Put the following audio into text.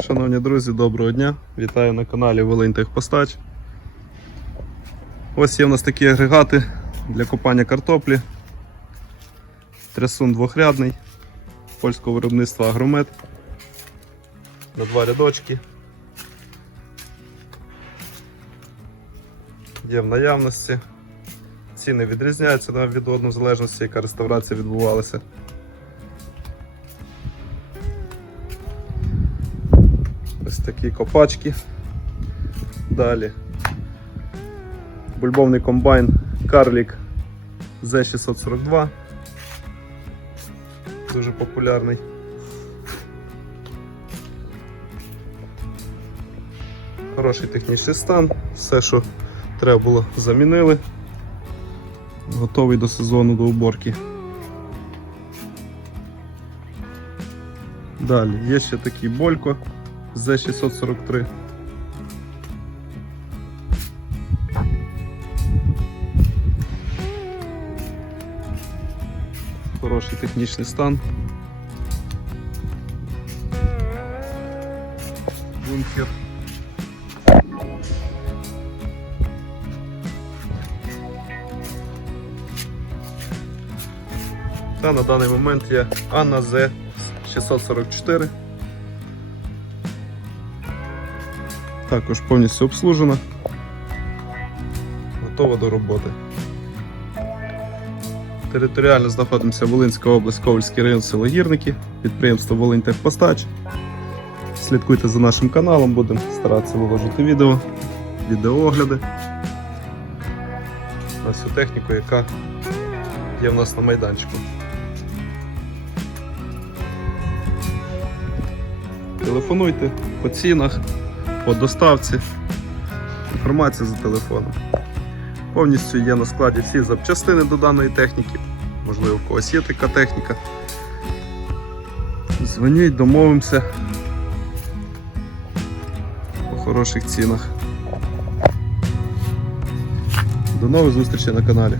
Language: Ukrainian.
Шановні друзі, доброго дня! Вітаю на каналі Волинь Техпостач. Ось є в нас такі агрегати для копання картоплі. Трясун двохрядний польського виробництва Агромет. На два рядочки. Є в наявності. Ціни відрізняються від одного в залежності, яка реставрація відбувалася. Такі копачки. Далі. Бульбовний комбайн Карлік Z642. Дуже популярний. Хороший технічний стан, все, що треба було, замінили. Готовий до сезону до уборки. Далі є ще такий Болько Z643. Хороший технічний стан. Бункер. Та на даний момент є Анна З 644. Також повністю обслужена. Готова до роботи. Територіально знаходимося Волинська область, Ковальський район, село Гірники, підприємство Волинь Техпостач. Слідкуйте за нашим каналом, будемо старатися виложити відео, відеоогляди на всю техніку, яка є в нас на майданчику. Телефонуйте по цінах, по доставці. Інформація за телефоном. Повністю є на складі всі запчастини до даної техніки. Можливо, у когось є така техніка. Дзвоніть, домовимося по хороших цінах. До нових зустрічей на каналі.